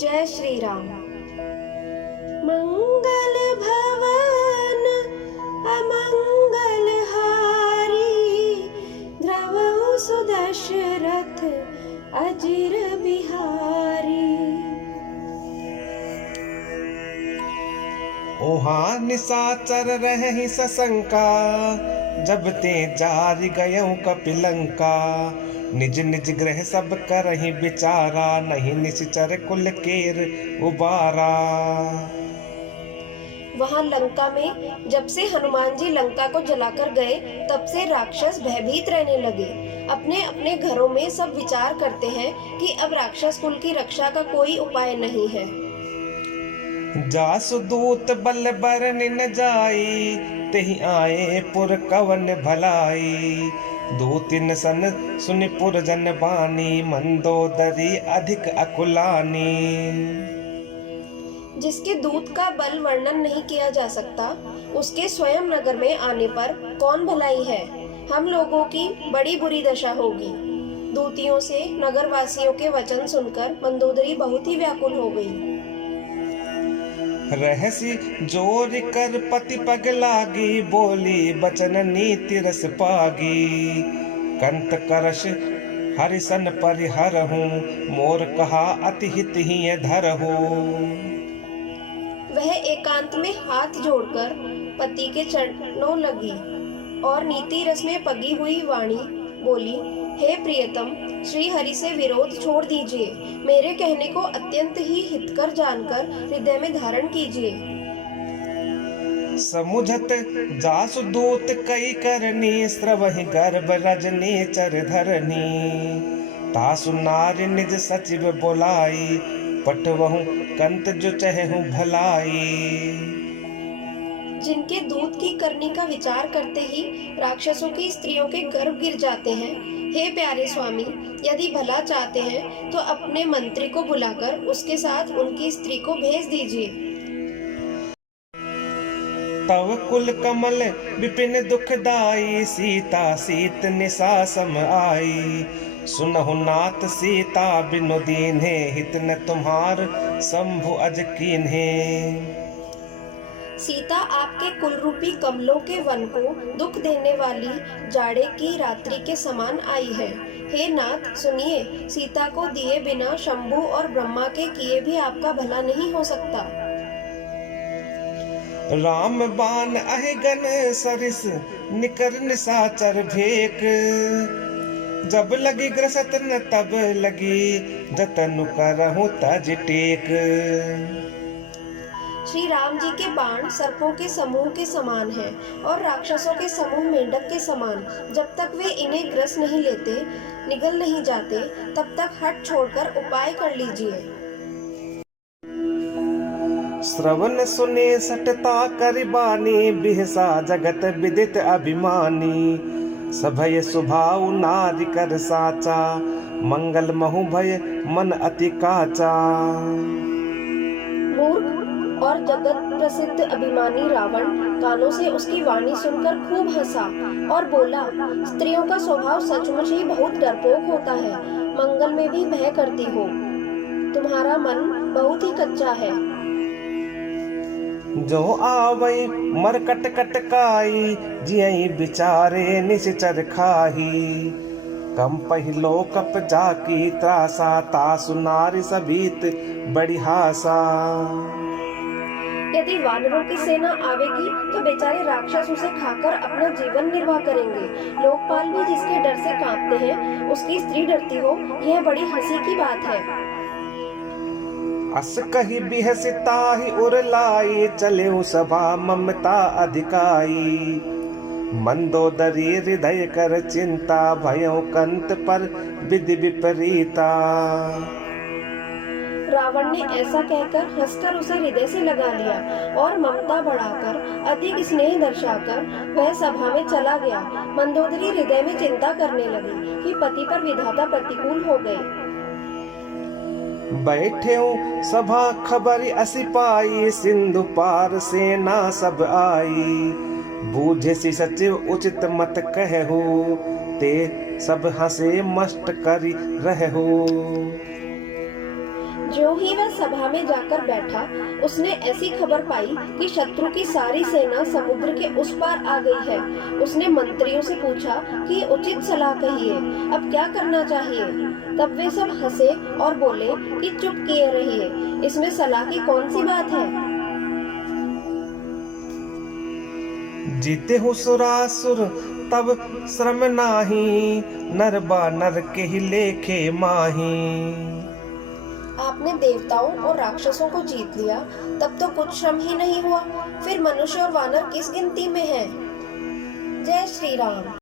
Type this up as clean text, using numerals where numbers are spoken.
जय श्री राम। मंगल भवन अमंगल हारी, द्रवहु सुदशरथ अजिर बिहारी। ओहाँ निशाचर रही सशंका, जब ते जारि गयऊँ कपिलंका। निज निज ग्रह सब करहि विचारा, नहीं निश्चर कुल केर उबारा। वहां लंका में जब से हनुमान जी लंका को जलाकर गए, तब से राक्षस भयभीत रहने लगे। अपने अपने घरों में सब विचार करते हैं कि अब राक्षस कुल की रक्षा का कोई उपाय नहीं है। जासु दूत बल बरनि न जाई, तेहि आए पुर कवन भलाई। दो तीन सन सुनि पुर जन बानी, मंदोदरी अधिक अकुलानी। जिसके दूत का बल वर्णन नहीं किया जा सकता, उसके स्वयं नगर में आने पर कौन भलाई है। हम लोगों की बड़ी बुरी दशा होगी। दूतियों से नगरवासियों के वचन सुनकर मंदोदरी बहुत ही व्याकुल हो गई। रहसी जोर कर पति पग लागी, बोली बचन नीति रस पागी। कंत करश हरिसन परिहरहूँ, मोर कहा अति हित ही धरहूँ। वह एकांत में हाथ जोड़कर पति के चरणों लगी और नीति रस में पगी हुई वाणी बोली, हे प्रियतम, श्री हरि से विरोध छोड़ दीजिए। मेरे कहने को अत्यंत ही हितकर जानकर हृदय में धारण कीजिए। समुझत जासु दूत कई करनी, स्रवहि गर्भ रजनी चर धरनी। तासु नारी निज सचिव बोलाई, पटवहु कंत जो चहु भलाई। जिनके दूत की करनी का विचार करते ही राक्षसों की स्त्रियों के गर्भ गिर जाते हैं, हे प्यारे स्वामी, यदि भला चाहते हैं तो अपने मंत्री को बुलाकर उसके साथ उनकी स्त्री को भेज दीजिए। तव कुल कमल विपिन दुखदाई, सीता सीत निशा सम आई। सुनहु नाथ सीता बिनु दीन्हे, हित न तुम्हार शंभु अज कीन्हे। सीता आपके कुल रूपी कमलों के वन को दुख देने वाली जाड़े की रात्रि के समान आई है। हे नाथ सुनिए, सीता को दिए बिना शंभु और ब्रह्मा के किए भी आपका भला नहीं हो सकता। राम बाण अहि गन सरिस, निकर निशाचर भेक। जब लगी ग्रसत न तब लगी, जतनु करहु तज टेक। श्री राम जी के बाण सर्पों के समूह के समान हैं और राक्षसों के समूह मेंढक के समान। जब तक वे इन्हें ग्रस नहीं लेते, निगल नहीं जाते, तब तक हट छोड़कर उपाय कर लीजिए। श्रवण सुने सटता करिबानी, बिहसा जगत विदित अभिमानी। सभय सुभाव नारी कर साचा, मंगल महु भय मन अति काचा। मूर्ख और जगत प्रसिद्ध अभिमानी रावण कानों से उसकी वाणी सुनकर खूब हंसा और बोला, स्त्रियों का स्वभाव सचमुच ही बहुत डरपोक होता है। मंगल में भी भय करती हो। तुम्हारा मन बहुत ही कच्चा है। जो आवई मरकट कटकाई, जियई बिचारे निश्चर खाही। कम पहिलो कप जाकी त्रासा, तासु नारी सभीत बड़ी हासा। यदि वानरों की सेना आवेगी तो बेचारे राक्षस उसे खाकर अपना जीवन निर्वाह करेंगे। लोकपाल भी जिसके डर से कांपते हैं, उसकी स्त्री डरती हो, यह बड़ी हंसी की बात है। अस कही बिहसिताहि उरलाई, चले सभा ममता अधिकाई। मंदोदरी हृदय कर चिंता, भयो कंत पर विधि विपरीता। रावण ने ऐसा कहकर हंसकर उसे हृदय से लगा लिया और ममता बढ़ाकर अधिक स्नेह दर्शाकर वह सभा में चला गया। मंदोदरी हृदय में चिंता करने लगी कि पति पर विधाता प्रतिकूल हो गए। बैठे सभा खबर असि पाई, सिंधु पार सेना सब आई। बूझे सी सचिव उचित मत कहू, ते सब हंसे मस्त करी रहू। ज्यों ही वह सभा में जाकर बैठा, उसने ऐसी खबर पाई कि शत्रु की सारी सेना समुद्र के उस पार आ गई है। उसने मंत्रियों से पूछा कि उचित सलाह कहिए, अब क्या करना चाहिए। तब वे सब हंसे और बोले कि चुप किए रहिए, इसमें सलाह की कौन सी बात है। जीते हो सुरासुर तब श्रम नाही, नर बानर के ही लेखे माही। आपने देवताओं और राक्षसों को जीत लिया, तब तो कुछ श्रम ही नहीं हुआ, फिर मनुष्य और वानर किस गिनती में हैं। जय श्री राम।